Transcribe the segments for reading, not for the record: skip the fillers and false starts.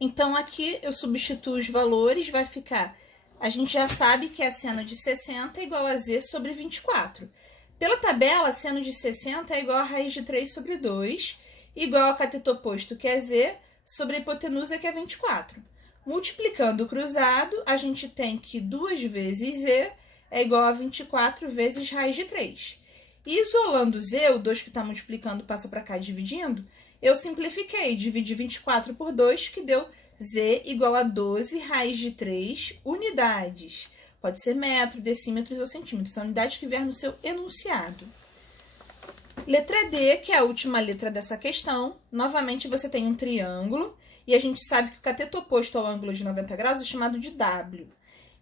Então, aqui eu substituo os valores, vai ficar... A gente já sabe que a seno de 60 é igual a z sobre 24. Pela tabela, seno de 60 é igual a raiz de 3 sobre 2, igual ao cateto oposto, que é z, sobre a hipotenusa, que é 24. Multiplicando o cruzado, a gente tem que 2 vezes z é igual a 24 vezes raiz de 3. E isolando z, o 2 que está multiplicando passa para cá dividindo, eu simplifiquei, dividi 24 por 2, que deu z igual a 12 raiz de 3 unidades. Pode ser metro, decímetros ou centímetros, são unidades que vieram no seu enunciado. Letra D, que é a última letra dessa questão, novamente você tem um triângulo, e a gente sabe que o cateto oposto ao ângulo de 90 graus é chamado de W.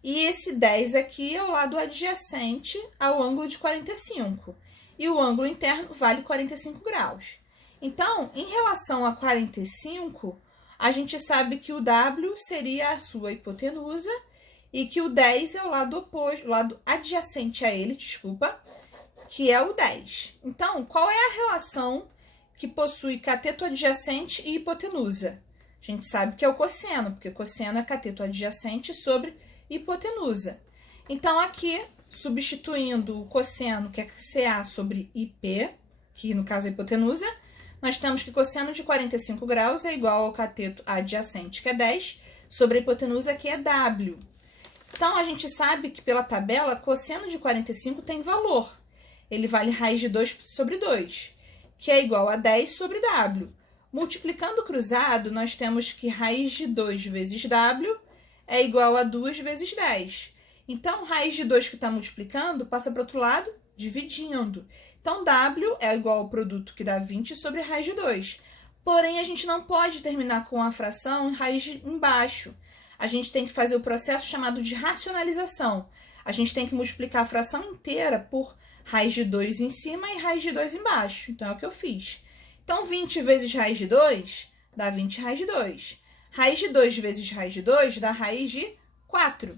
E esse 10 aqui é o lado adjacente ao ângulo de 45, e o ângulo interno vale 45 graus. Então, em relação a 45, a gente sabe que o W seria a sua hipotenusa e que o 10 é o lado oposto, o lado adjacente a ele, desculpa, que é o 10. Então, qual é a relação que possui cateto adjacente e hipotenusa? A gente sabe que é o cosseno, porque cosseno é cateto adjacente sobre hipotenusa. Então, aqui, substituindo o cosseno, que é CA sobre IP, que no caso é hipotenusa, nós temos que cosseno de 45 graus é igual ao cateto adjacente, que é 10, sobre a hipotenusa, que é W. Então, a gente sabe que pela tabela, cosseno de 45 tem valor. Ele vale raiz de 2 sobre 2, que é igual a 10 sobre W. Multiplicando o cruzado, nós temos que raiz de 2 vezes W é igual a 2 vezes 10. Então, raiz de 2 que está multiplicando passa para o outro lado, dividindo. Então, W é igual ao produto que dá 20 sobre raiz de 2. Porém, a gente não pode terminar com a fração em raiz de embaixo. A gente tem que fazer o processo chamado de racionalização. A gente tem que multiplicar a fração inteira por raiz de 2 em cima e raiz de 2 embaixo. Então, é o que eu fiz. Então, 20 vezes raiz de 2 dá 20 raiz de 2. Raiz de 2 vezes raiz de 2 dá raiz de 4.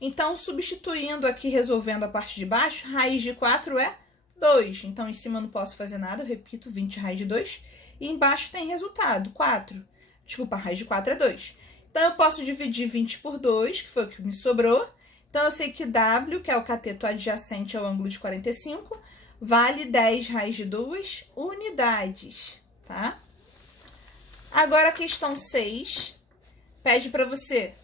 Então, substituindo aqui, resolvendo a parte de baixo, raiz de 4 é 2. Então, em cima eu não posso fazer nada, eu repito, 20 raiz de 2. E embaixo tem resultado, 4. Desculpa, a raiz de 4 é 2. Então, eu posso dividir 20 por 2, que foi o que me sobrou. Então, eu sei que W, que é o cateto adjacente ao ângulo de 45, vale 10 raiz de 2 unidades, tá? Agora, a questão 6 pede para você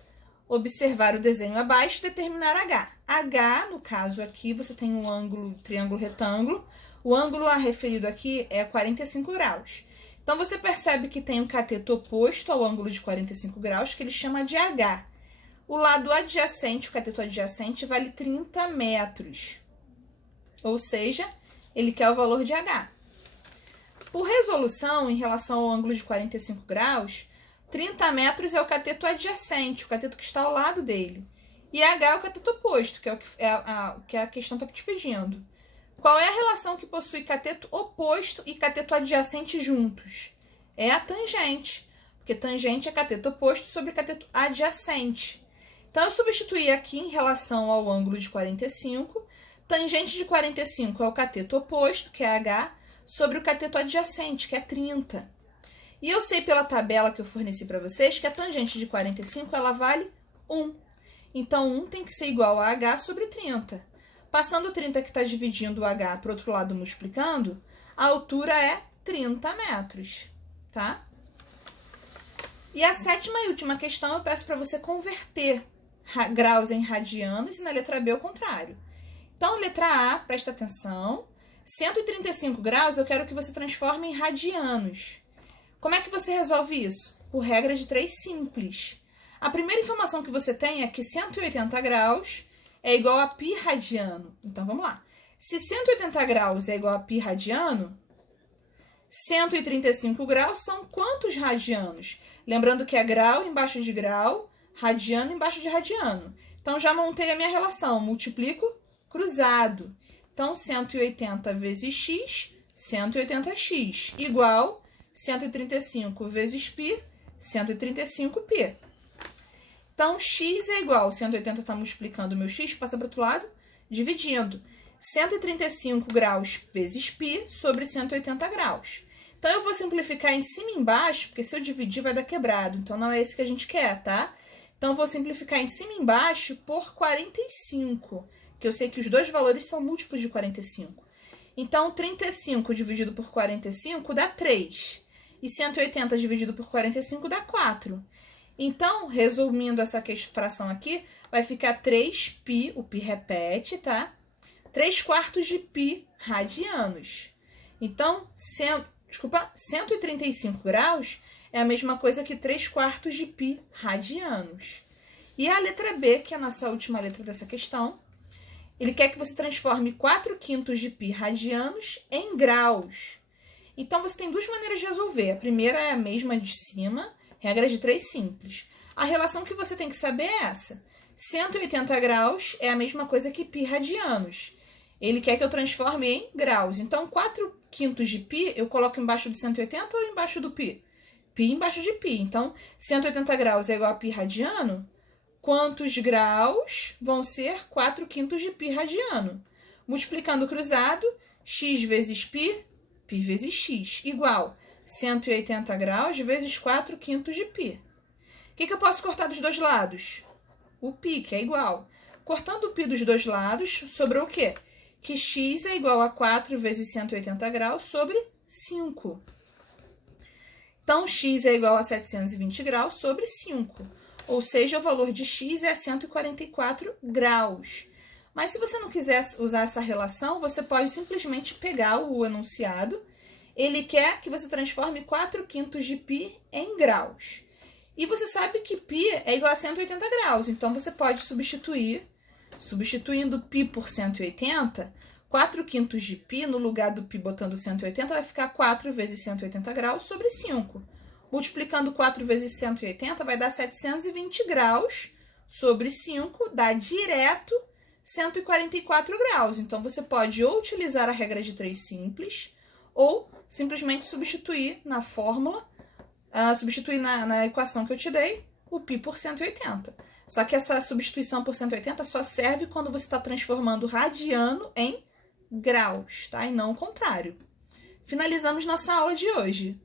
observar o desenho abaixo e determinar H. H, no caso aqui, você tem um ângulo, triângulo retângulo. O ângulo referido aqui é 45 graus. Então, você percebe que tem um cateto oposto ao ângulo de 45 graus, que ele chama de H. O lado adjacente, o cateto adjacente, vale 30 metros. Ou seja, ele quer o valor de H. Por resolução, em relação ao ângulo de 45 graus, 30 metros é o cateto adjacente, o cateto que está ao lado dele. E H é o cateto oposto, que é o que a questão está te pedindo. Qual é a relação que possui cateto oposto e cateto adjacente juntos? É a tangente, porque tangente é cateto oposto sobre cateto adjacente. Então, eu substituí aqui em relação ao ângulo de 45, tangente de 45 é o cateto oposto, que é H, sobre o cateto adjacente, que é 30. E eu sei pela tabela que eu forneci para vocês que a tangente de 45 ela vale 1. Então, 1 tem que ser igual a H sobre 30. Passando o 30 que está dividindo o H para o outro lado multiplicando, a altura é 30 metros, tá? E a sétima e última questão eu peço para você converter graus em radianos e na letra B ao contrário. Então, letra A, presta atenção, 135 graus eu quero que você transforme em radianos. Como é que você resolve isso? Por regra de 3 simples. A primeira informação que você tem é que 180 graus é igual a π radiano. Então, vamos lá. Se 180 graus é igual a π radiano, 135 graus são quantos radianos? Lembrando que é grau embaixo de grau, radiano embaixo de radiano. Então, já montei a minha relação. Multiplico, cruzado. Então, 180 vezes x, 180x, igual 135 vezes π, 135π. Então, x é igual, 180 está multiplicando o meu x, passa para o outro lado, dividindo. 135 graus vezes π sobre 180 graus. Então, eu vou simplificar em cima e embaixo, porque se eu dividir vai dar quebrado. Então, não é esse que a gente quer, tá? Então, eu vou simplificar em cima e embaixo por 45, que eu sei que os dois valores são múltiplos de 45. Então, 35 dividido por 45 dá 3. E 180 dividido por 45 dá 4. Então, resumindo essa fração aqui, vai ficar 3π, o π repete, tá? 3/4 de π radianos. Então, 135 graus é a mesma coisa que 3/4 de π radianos. E a letra B, que é a nossa última letra dessa questão, ele quer que você transforme 4/5 de π radianos em graus. Então, você tem duas maneiras de resolver. A primeira é a mesma de cima, regra de 3 simples. A relação que você tem que saber é essa. 180 graus é a mesma coisa que π radianos. Ele quer que eu transforme em graus. Então, 4/5 de π eu coloco embaixo do 180 ou embaixo do π? Π embaixo de π. Então, 180 graus é igual a π radiano. Quantos graus vão ser 4/5 de π radiano? Multiplicando o cruzado, x vezes π, π vezes x, igual 180 graus vezes 4/5 de π. O que eu posso cortar dos dois lados? O π, que é igual. Cortando o π dos dois lados, sobrou o quê? Que x é igual a 4 vezes 180 graus sobre 5. Então, x é igual a 720 graus sobre 5. Ou seja, o valor de x é 144 graus. Mas se você não quiser usar essa relação, você pode simplesmente pegar o enunciado. Ele quer que você transforme 4/5 de π em graus. E você sabe que π é igual a 180 graus. Então, você pode substituir. Substituindo π por 180, 4/5 de π, no lugar do π botando 180, vai ficar 4 vezes 180 graus sobre 5. Multiplicando 4 vezes 180, vai dar 720 graus sobre 5, dá direto 144 graus. Então, você pode ou utilizar a regra de 3 simples, ou simplesmente substituir na fórmula, substituir na equação que eu te dei, o π por 180. Só que essa substituição por 180 só serve quando você está transformando radiano em graus, tá? E não o contrário. Finalizamos nossa aula de hoje.